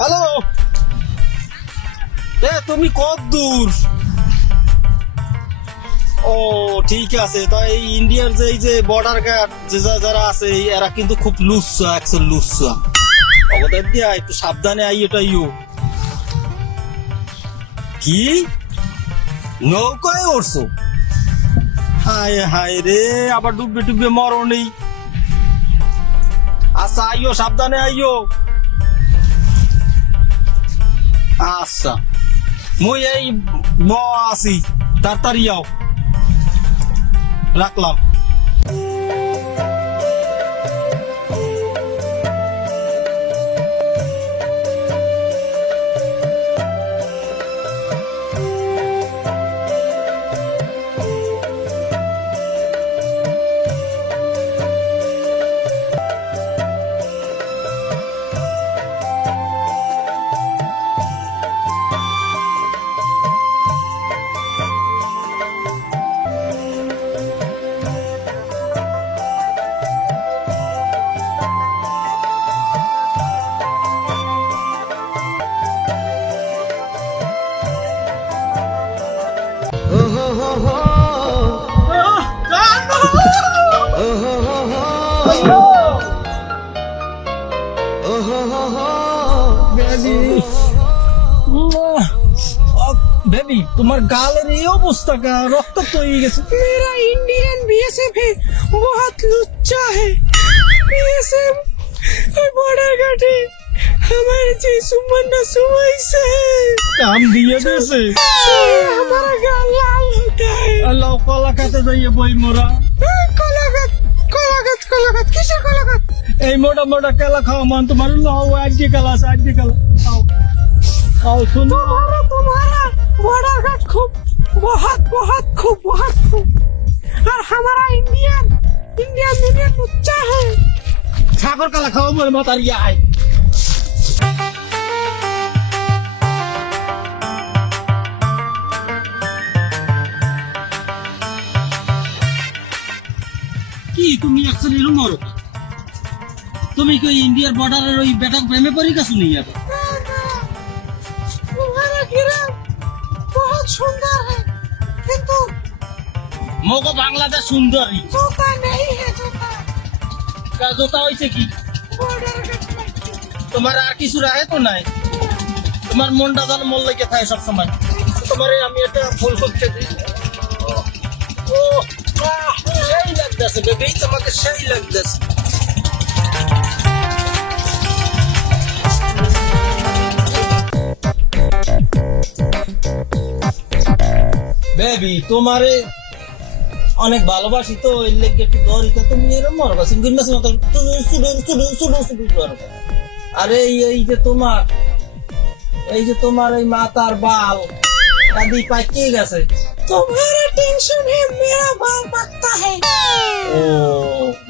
Hello, তুমি কত দূর? ও ঠিক আছে। তাই ইন্ডিয়ার যে এই যে বর্ডার গার্ড যে যারা আছে এরা কিন্তু খুব লুচ্ছা, একদম লুচ্ছা। ওদের দিয়া একটু সাবধানে আইও টাইও। কি নৌকায় উঠছো? হায় হায় রে, আবার ডুববে ডুববে মরণেই। আচ্ছা আইও, সাবধানে আইও। আচ্ছা মুই এই আছি, তাড়াতাড়ি আও। রাখলাম। বেবি, তোমার গালের এই অবস্থা, রক্তাক্ত হয়ে গেছে। मेरा इंडियन बीएसएफ है, बहुत लुच्चा है। बीएसएफ बॉर्डर गार्ड है, हमारे जी सुमन सुमई से কাম দিয়ে দিয়েছে। हमारा गाल लाल होता है। আল্লাহ কলা খাতে যাইয়ে বই মোরা। कोलागत कोलागत कोलागत किसर कोलागत? এই মোটা মোটা কেলা খাওয়া মান তোমার লাও আজকে কালা আছে, আজকে কালা খাও খাও। শুনো तुम्हारा बॉर्डर गार्ड खूब बहुत बहुत खूब बहुत खूब, और हमारा इंडियन इंडियन इंडियन लुच्चा है। সাগর কালা খাওয়া মোর মাতার আয়। কি তুমি অ্যাকচুয়ালি মরো? তুমি কি ইন্ডিয়ার বর্ডারের ওই বেটাক প্রেমে পড়ে গেছো নি? तुम्हारा गिराम बहुत सुंदर है, किंतु মগো বাংলাদেশ সুন্দরী। जूता नहीं है जूता। জোতা হয়েছে কি? बॉर्डर गार्ड তোমার আর কিছু রাহে তো নাই? তোমার মনটা যেন মন লেগে থাকে সবসময়। তোমার আমি একটা ফুল করতে দিই। ও সেই লাগতেছে বেবি, তোমাকে সেই লাগতেছে। বেবি তোমারে অনেক ভালোবাসি তো, এর লেগে একটু গরি তো। তুমি এরকম মরবা সিঙ্গিল মাসের মতো আরে এই যে তোমার এই মাথার বাল দাদি পাকিয়ে গেছে। तुम्हारा टेंशन है, मेरा बाल पकता है। ও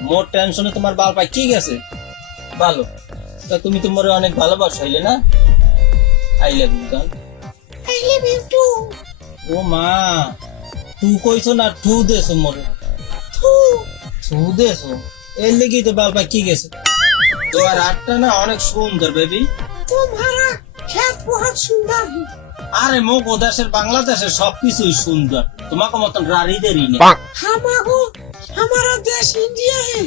মোর টেনশনে তোমার বাল পাকিয়ে গেছে। ভালো, তা তুমি তোমার অনেক ভালোবাসো হইলে না? আই লাভ ইউ গান। I love you too. ও মা, তুই কইছো না টু দেছো মোরে? টু দেছো, এর লেগেই তো বাল পাকিয়ে গেছে। তোমার হাতটা না অনেক সুন্দর বেবি। तुम्हारा खेत बहुत सुंदर है। আরে মোগ ও দেশের বাংলাদেশের সবকিছুই সুন্দর, তোমাকে মতন রাড়িদেরই না। हमारो हमारा देश इंडिया है,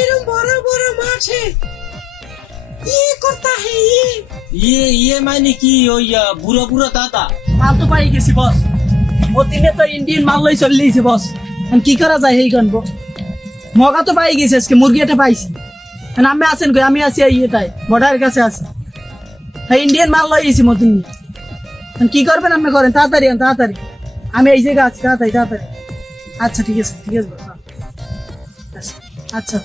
एरम बड़ा बड़ा माछ है। ये करता है ये। ইয়ে মানে কি ওই বুড়া বুড়া দাদা? মাল তো পাই গেছি বস, অতিনে তো ইন্ডিয়ান মাল লই চলে গেছি বস। এখন কি করা যায় এই গনবো? মগা তো পাই গেছে, আজকে মুরগি একটা পাইছি। এখন আমি আছেন কই? আমি আছি এই এটাই বর্ডারের কাছে আছি। হ্যাঁ ইন্ডিয়ান মাল লই গেছি মতিন। এখন কি করবেন আপনি? করেন তাড়াতাড়ি তাড়াতাড়ি, আমি এই জায়গায় আছি, তাড়াতাড়ি তাড়াতাড়ি। আচ্ছা ঠিক আছে ঠিক আছে, আচ্ছা আচ্ছা।